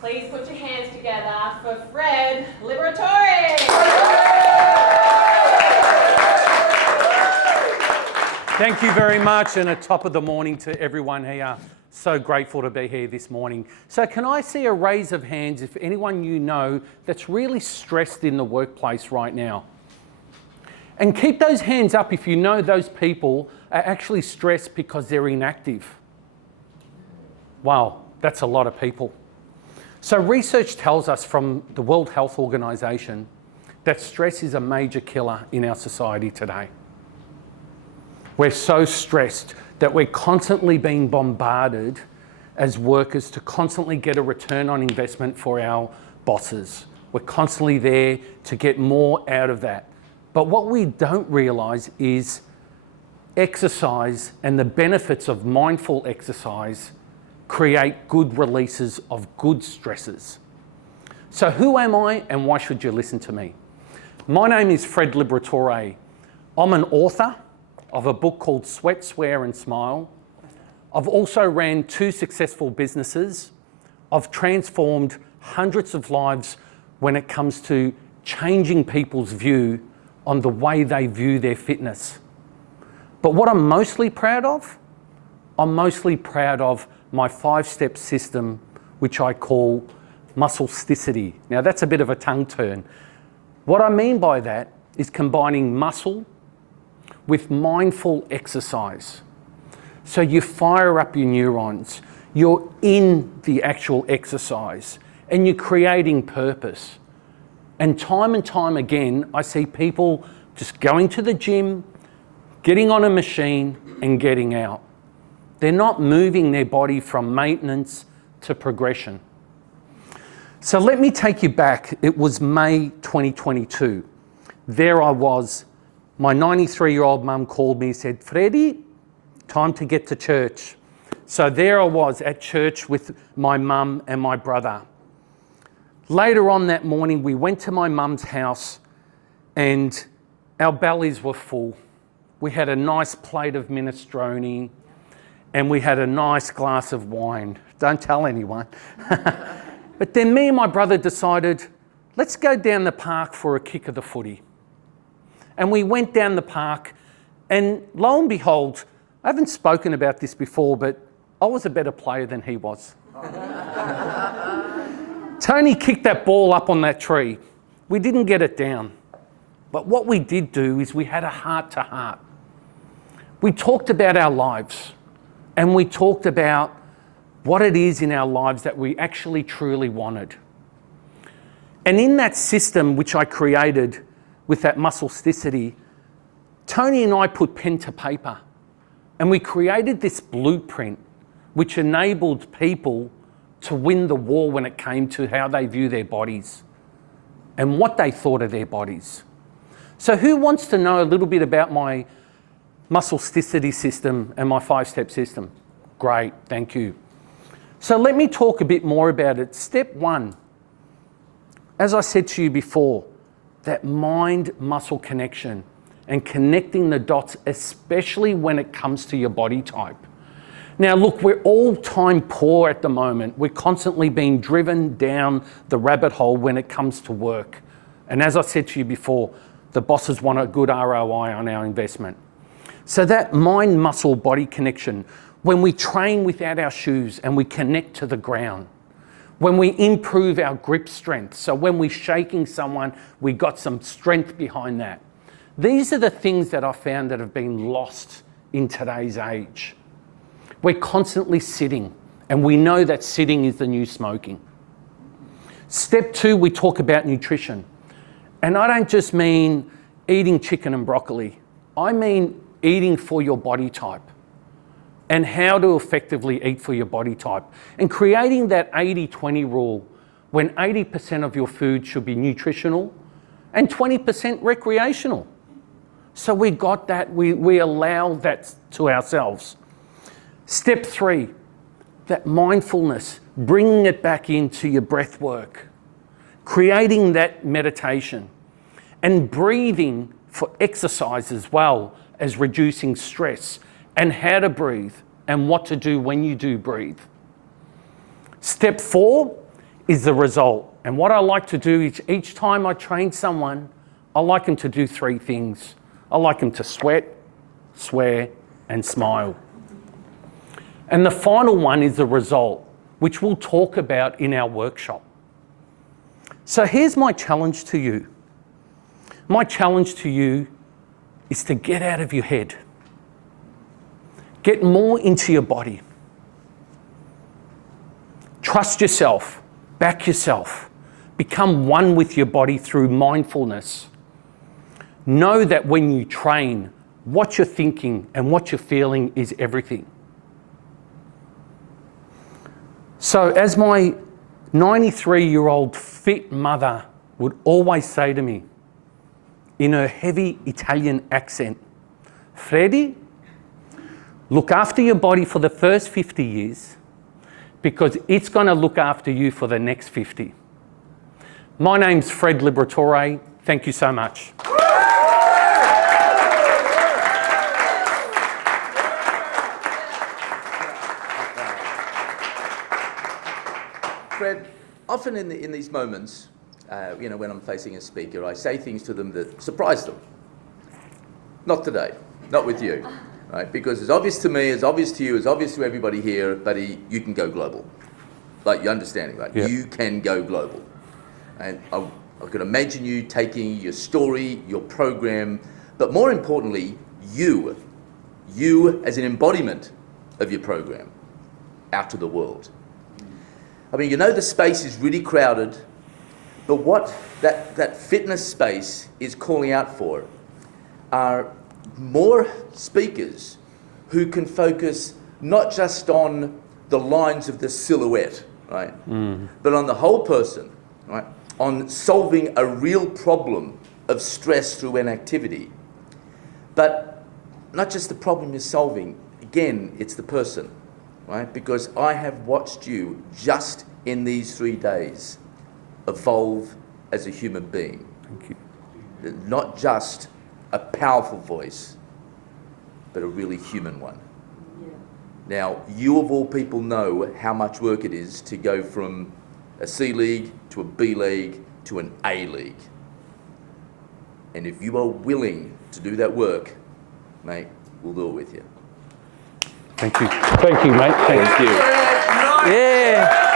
Please put your hands together for Fred Liberatore. Thank you very much, and a top of the morning to everyone here. So grateful to be here this morning. So can I see a raise of hands if anyone you know that's really stressed in the workplace right now? And keep those hands up if you know those people are actually stressed because they're inactive. Wow, that's a lot of people. So research tells us from the World Health Organization that stress is a major killer in our society today. We're so stressed that we're constantly being bombarded as workers to constantly get a return on investment for our bosses. We're constantly there to get more out of that. But what we don't realise is exercise and the benefits of mindful exercise create good releases of good stresses. So who am I and why should you listen to me? My name is Fred Liberatore. I'm an author of a book called Sweat, Swear and Smile. I've also ran 2 successful businesses. I've transformed hundreds of lives when it comes to changing people's view on the way they view their fitness. But what I'm mostly proud of, I'm mostly proud of my 5-step system, which I call muscleicity. Now that's a bit of a tongue turn. What I mean by that is combining muscle with mindful exercise. So you fire up your neurons, you're in the actual exercise, and you're creating purpose. And time again, I see people just going to the gym, getting on a machine and getting out. They're not moving their body from maintenance to progression. So let me take you back. It was May 2022. There I was. My 93-year-old mum called me and said, "Freddie, time to get to church." So there I was at church with my mum and my brother. Later on that morning, we went to my mum's house and our bellies were full. We had a nice plate of minestrone and we had a nice glass of wine. Don't tell anyone. But then me and my brother decided, let's go down the park for a kick of the footy. And we went down the park and lo and behold, I haven't spoken about this before, but I was a better player than he was. Tony kicked that ball up on that tree. We didn't get it down. But what we did do is we had a heart-to-heart. We talked about our lives and we talked about what it is in our lives that we actually truly wanted. And in that system which I created with that muscleicity, Tony and I put pen to paper and we created this blueprint which enabled people to win the war when it came to how they view their bodies and what they thought of their bodies. So who wants to know a little bit about my muscleicity system and my 5-step system? Great, thank you. So let me talk a bit more about it. Step 1, as I said to you before, that mind-muscle connection and connecting the dots, especially when it comes to your body type. Now look, we're all time poor at the moment. We're constantly being driven down the rabbit hole when it comes to work. And as I said to you before, the bosses want a good ROI on our investment. So that mind-muscle-body connection, when we train without our shoes and we connect to the ground, when we improve our grip strength, so when we're shaking someone, we got some strength behind that. These are the things that I found that have been lost in today's age. We're constantly sitting, and we know that sitting is the new smoking. Step 2, we talk about nutrition. And I don't just mean eating chicken and broccoli. I mean eating for your body type and how to effectively eat for your body type. And creating that 80-20 rule when 80% of your food should be nutritional and 20% recreational. So we got that, we allow that to ourselves. Step 3, that mindfulness, bringing it back into your breath work, creating that meditation, and breathing for exercise as well as reducing stress, and how to breathe and what to do when you do breathe. Step 4 is the result. And what I like to do is each time I train someone, I like them to do 3 things. I like them to sweat, swear, and smile. And the final one is the result, which we'll talk about in our workshop. So here's my challenge to you. My challenge to you is to get out of your head. Get more into your body. Trust yourself, back yourself. Become one with your body through mindfulness. Know that when you train, what you're thinking and what you're feeling is everything. So as my 93-year-old fit mother would always say to me, in her heavy Italian accent, Freddie, look after your body for the first 50 years because it's going to look after you for the next 50. My name's Fred Liberatore. Thank you so much. Fred, often in these moments, when I'm facing a speaker, I say things to them that surprise them. Not today, not with you, right? Because it's obvious to me, it's obvious to you, it's obvious to everybody here, buddy, you can go global. Like, you're understanding, right? Yeah. You can go global. And I could imagine you taking your story, your program, but more importantly, you as an embodiment of your program out to the world. I mean, the space is really crowded, but what that fitness space is calling out for are more speakers who can focus not just on the lines of the silhouette, right? But on the whole person, right? On solving a real problem of stress through inactivity. But not just the problem you're solving, again, it's the person, right? Because I have watched you just in these 3 days evolve as a human being. Thank you. Not just a powerful voice, but a really human one. Yeah. Now, you of all people know how much work it is to go from a C League to a B League to an A League. And if you are willing to do that work, mate, we'll do it with you. Thank you. Thank you, mate. Thank you. Yeah.